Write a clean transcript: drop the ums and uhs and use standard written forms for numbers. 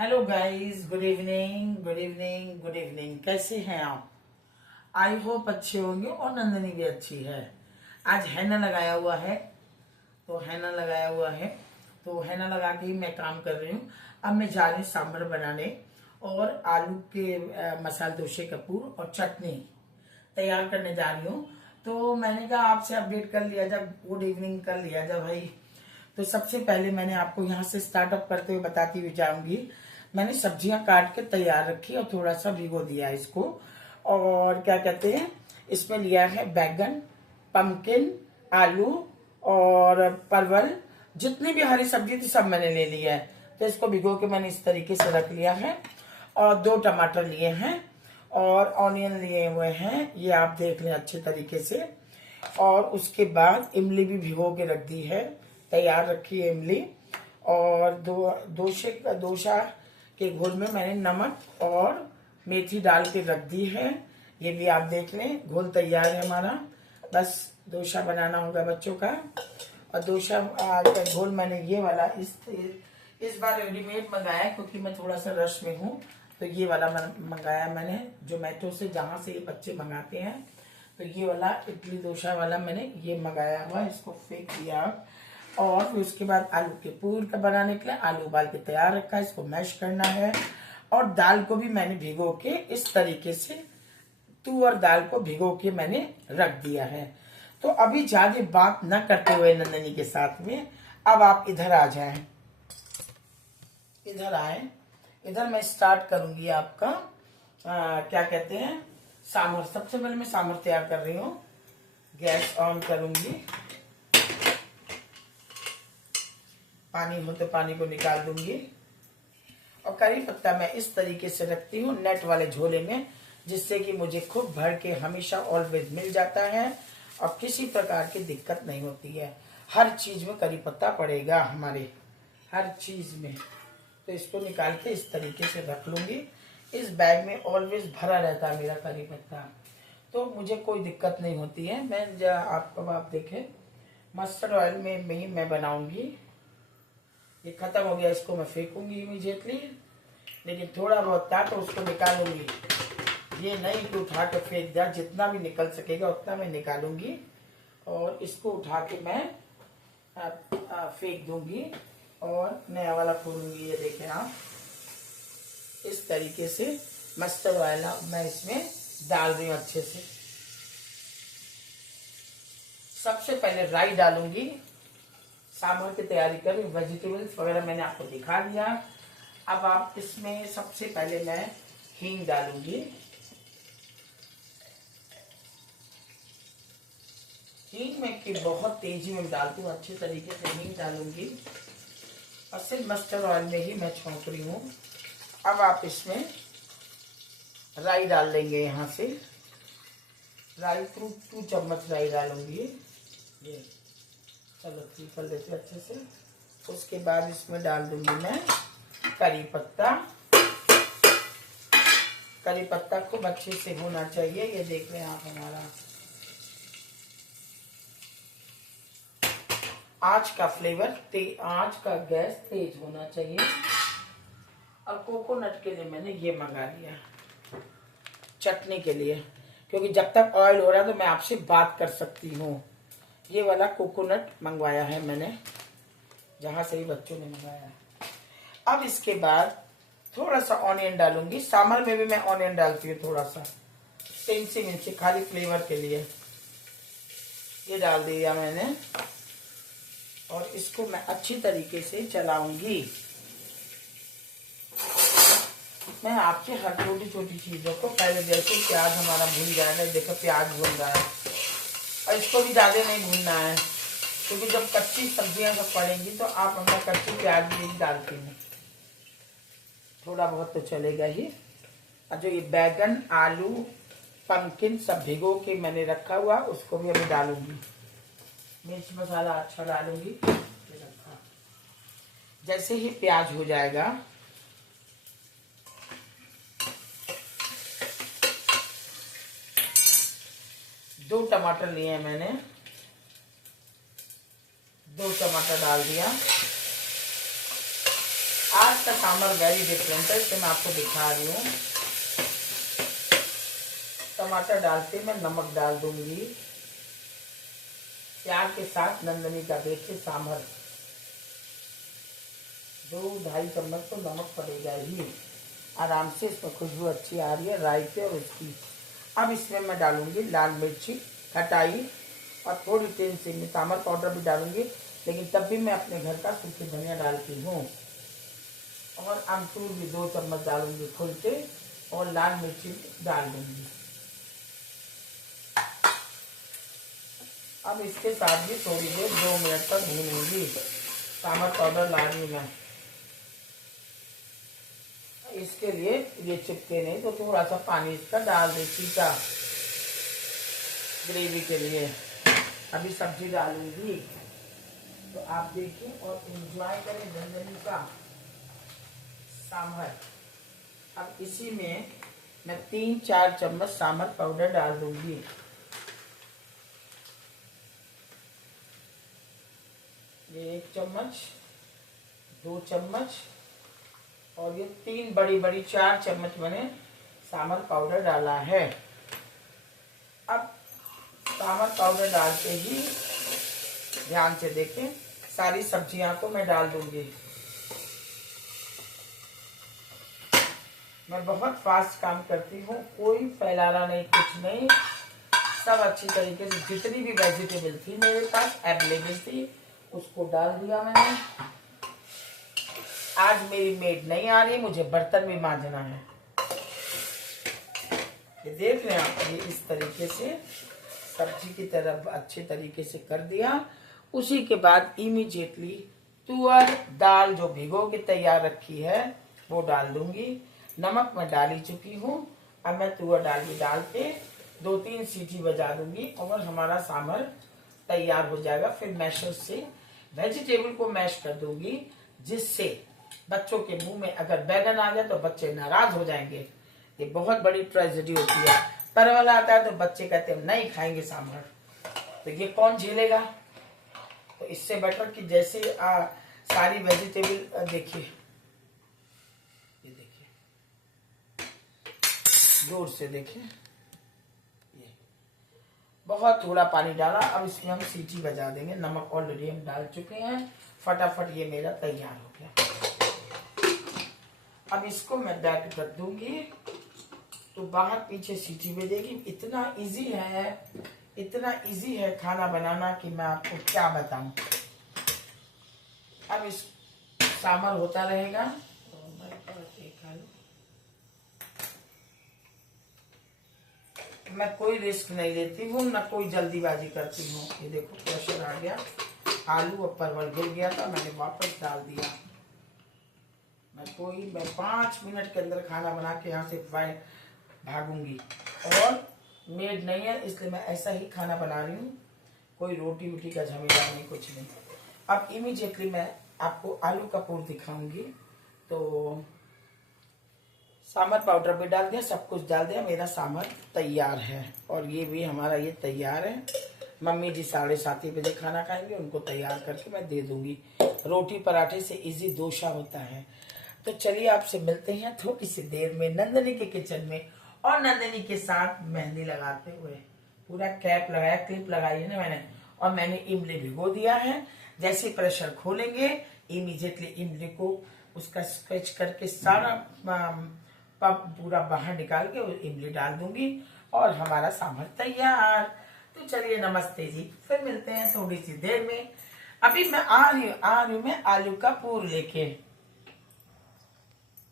Hello guys, good evening good evening good evening. कैसे हैं आप? आई होप अच्छे होंगे और नंदनी भी अच्छी है। आज हैना लगाया हुआ है, तो हैना लगा के ही मैं काम कर रही हूँ। अब मैं जा रही हूँ सांभर बनाने और आलू के मसाला डोसे का पूर और चटनी तैयार करने जा रही हूँ। तो मैंने कहा आपसे अपडेट कर लिया जब, गुड इवनिंग कर लिया जब भाई। तो सबसे पहले मैंने आपको यहाँ से स्टार्टअप करते हुए बताती हुई जाऊंगी। मैंने सब्जियां काट के तैयार रखी और थोड़ा सा भिगो दिया इसको। और क्या कहते हैं, इसमें लिया है बैगन, पम्पकिन, आलू और परवल। जितनी भी हरी सब्जी थी सब मैंने ले लिया है। तो इसको भिगो के मैंने इस तरीके से रख लिया है। और 2 टमाटर लिए हैं और ऑनियन लिए हुए हैं, ये आप देख लें अच्छे तरीके से। और उसके बाद इमली भी भिगो के रख दी है, तैयार रखी है इमली। और डोसा के घोल में मैंने नमक और मेथी डाल के रख दी है, ये भी आप देख लें। घोल तैयार है हमारा, बस डोसा बनाना होगा बच्चों का। और डोसा का घोल मैंने ये वाला इस बार रेडीमेड मंगाया क्योंकि मैं थोड़ा सा रश में हूँ। तो ये वाला मंगाया मैंने जोमेटो से, जहाँ से ये बच्चे मंगाते हैं। तो ये वाला इडली डोसा वाला मैंने ये मंगाया हुआ, इसको फेंक दिया। और फिर उसके बाद आलू के पूर का बनाने के लिए आलू उबाल के तैयार रखा है, इसको मैश करना है। और दाल को भी मैंने भिगो के इस तरीके से, तुअर दाल को भिगो के मैंने रख दिया है। तो अभी ज्यादा बात न करते हुए नंदनी के साथ में अब आप इधर आ जाएं, इधर आए। इधर मैं स्टार्ट करूंगी आपका क्या कहते हैं, सांभर। सबसे पहले मैं सांभर तैयार कर रही हूँ। गैस ऑन करूंगी, पानी हो तो पानी को निकाल दूंगी। और करी पत्ता मैं इस तरीके से रखती हूँ नेट वाले झोले में, जिससे कि मुझे खूब भर के हमेशा ऑलवेज मिल जाता है और किसी प्रकार की दिक्कत नहीं होती है। हर चीज में करी पत्ता पड़ेगा हमारे, हर चीज में। तो इसको निकाल के इस तरीके से रख लूंगी। इस बैग में ऑलवेज भरा रहता है मेरा करी पत्ता, तो मुझे कोई दिक्कत नहीं होती है। मैं आपको आप देखें, मस्टर्ड ऑयल में ही मैं बनाऊंगी। ये खत्म हो गया, इसको मैं फेंकूंगी इमीडिएटली। लेकिन थोड़ा बहुत था तो उसको निकालूंगी, ये नहीं कि उठा के फेंक दिया। जितना भी निकल सकेगा उतना मैं निकालूंगी और इसको उठा के मैं फेंक दूंगी और नया वाला खोलूंगी। ये देखें आप, इस तरीके से मस्टर्ड ऑयल मैं इसमें डाल रही हूँ अच्छे से। सबसे पहले राई डालूंगी। सांभर की तैयारी कर रही हूँ, वेजिटेबल्स वगैरह मैंने आपको दिखा दिया। अब आप इसमें सबसे पहले मैं हींग डालूंगी। हींग में की बहुत तेजी में डालती हूँ, अच्छे तरीके से हींग डालूंगी और सिर्फ मस्टर्ड ऑयल में ही मैं छोंक रही हूँ। अब आप इसमें राई डाल देंगे, यहाँ से राई 2 चम्मच राई डालूंगी। ये चलो ठीक कर लेते अच्छे से। उसके बाद इसमें डाल दूंगी मैं करी पत्ता। करी पत्ता खूब अच्छे से होना चाहिए, ये देख रहे हैं आप हमारा। आँच का फ्लेवर आँच का गैस तेज होना चाहिए। और कोकोनट के लिए मैंने ये मंगा लिया चटनी के लिए, क्योंकि जब तक ऑयल हो रहा है तो मैं आपसे बात कर सकती हूँ। ये वाला कोकोनट मंगवाया है मैंने, जहां से ही बच्चों ने मंगाया है। अब इसके बाद थोड़ा सा ऑनियन डालूंगी। सांभर में भी मैं ऑनियन डालती हूँ थोड़ा सा, 3 से मिर्ची खाली फ्लेवर के लिए। ये डाल दिया मैंने और इसको मैं अच्छी तरीके से चलाऊंगी। मैं आपके हर छोटी छोटी चीजों को पहले, जैसे प्याज हमारा भून जाएगा, देखो प्याज भून रहा है। और इसको भी ज्यादा नहीं भूनना है, क्योंकि जब कच्ची सब्जियां सब पड़ेंगी तो आप अपना कच्ची प्याज भी डालती हैं, थोड़ा बहुत तो चलेगा ही। और जो ये बैगन, आलू, पम्पकिन सब भिगो के मैंने रखा हुआ, उसको भी अभी डालूंगी। मिर्च मसाला अच्छा डालूंगी। जैसे ही प्याज हो जाएगा, दो टमाटर लिए हैं मैंने, 2 टमाटर डाल दिया। आज का सांभर वेरी डिफरेंट है, इसलिए मैं आपको दिखा रही हूँ। टमाटर डालते मैं नमक डाल दूंगी, प्याज के साथ नंदनी का देखिए सांभर 2-2.5 चम्मच तो नमक पड़ेगा ही आराम से। इसमें खुशबू अच्छी आ रही है राई पे और उसकी। अब इसमें मैं डालूंगी लाल मिर्ची खटाई और थोड़ी तेल से मैं सांभर पाउडर भी डालूंगी, लेकिन तब भी मैं अपने घर का सूखी धनिया डालती हूँ। और अमचूर भी 2 चम्मच डालूंगी खुल के, और लाल मिर्ची डाल दूंगी। अब इसके साथ भी थोड़ी देर 2 मिनट तक भूनूंगी। सांभर पाउडर ला रही हूँ मैं, इसके लिए ये चिपके नहीं तो थोड़ा सा पानी इसका डाल देती का ग्रेवी के लिए। अभी सब्जी डालूंगी, तो आप देखिए और एंजॉय करें नंदनी का सांभर। अब इसी में मैं 3-4 चम्मच सांभर पाउडर डाल दूंगी। ये 1 चम्मच, 2 चम्मच और ये 3 बड़ी 4 चम्मच मैंने सांभर पाउडर डाला है। अब सांभर पाउडर डालते ही ध्यान से देखें, सारी सब्जियां तो मैं डाल दूंगी। मैं बहुत फास्ट काम करती हूँ, कोई फैलाना नहीं, कुछ नहीं, सब अच्छी तरीके से जितनी भी वेजिटेबल थी मेरे पास अवेलेबल थी उसको डाल दिया मैंने। आज मेरी मेड नहीं आ रही, मुझे बर्तन भी मांजना है। ये देख रहे हैं आप, ये इस तरीके से सब्जी की तरफ अच्छे तरीके से कर दिया। उसी के बाद इमीडिएटली तुअर दाल जो भिगो के तैयार रखी है वो डाल दूंगी। नमक मैं डाल ही चुकी हूँ। अब मैं तुअर दाल भी डाल के 2-3 सीटी बजा दूंगी और हमारा सांभर तैयार हो जाएगा। फिर मैशर से वेजिटेबल को मैश कर दूंगी, जिससे बच्चों के मुंह में अगर बैगन आ जाए तो बच्चे नाराज हो जाएंगे। ये बहुत बड़ी ट्रेजेडी होती है। परवल आता है तो बच्चे कहते हैं नहीं खाएंगे सांभर, तो ये कौन झेलेगा। तो इससे बेटर कि जैसे सारी वेजिटेबल देखिए, ये देखिए जोर से देखिए, ये बहुत थोड़ा पानी डाला। अब इसमें हम सीटी बजा देंगे। नमक ऑलरेडी हम डाल चुके हैं। फटाफट ये मेरा तैयार हो गया। अब इसको मैं बैक कर दूंगी तो बाहर पीछे सीटी बजेगी। इतना इजी है खाना बनाना कि मैं आपको क्या बताऊं। अब इस सांभर होता रहेगा। मैं कोई रिस्क नहीं लेती हूँ, ना कोई जल्दीबाजी करती हूँ। ये देखो प्रेशर आ गया, आलू और परवल गिर गया था, मैंने वापस डाल दिया। मैं 5 मिनट के अंदर खाना बना के यहाँ से भागूंगी। और मेड नहीं है इसलिए मैं ऐसा ही खाना बना रही हूँ, कोई रोटी वोटी का झमेला नहीं, कुछ नहीं। अब इमीडिएटली मैं आपको आलू का पूर दिखाऊंगी। तो सांभर पाउडर भी डाल दिया, सब कुछ डाल दिया, मेरा सांभर तैयार है। और ये भी हमारा ये तैयार है। मम्मी जी 7:30 बजे खाना खाएंगे, उनको तैयार करके मैं दे दूंगी। रोटी पराठे से इजी डोसा होता है। तो चलिए आपसे मिलते हैं थोड़ी सी देर में नंदनी के किचन में, और नंदनी के साथ मेहंदी लगाते हुए। पूरा कैप लगाया, क्लिप लगाई है ना मैंने, और मैंने इमली भिगो दिया है। जैसे प्रेशर खोलेंगे इमीडिएटली इमली को उसका स्क्रेच करके सारा पूरा बाहर निकाल के इमली डाल दूंगी और हमारा सांभर तैयार। तो चलिए नमस्ते जी, फिर मिलते हैं थोड़ी सी देर में। अभी मैं आ रही हूँ मैं आलू का पूर लेके।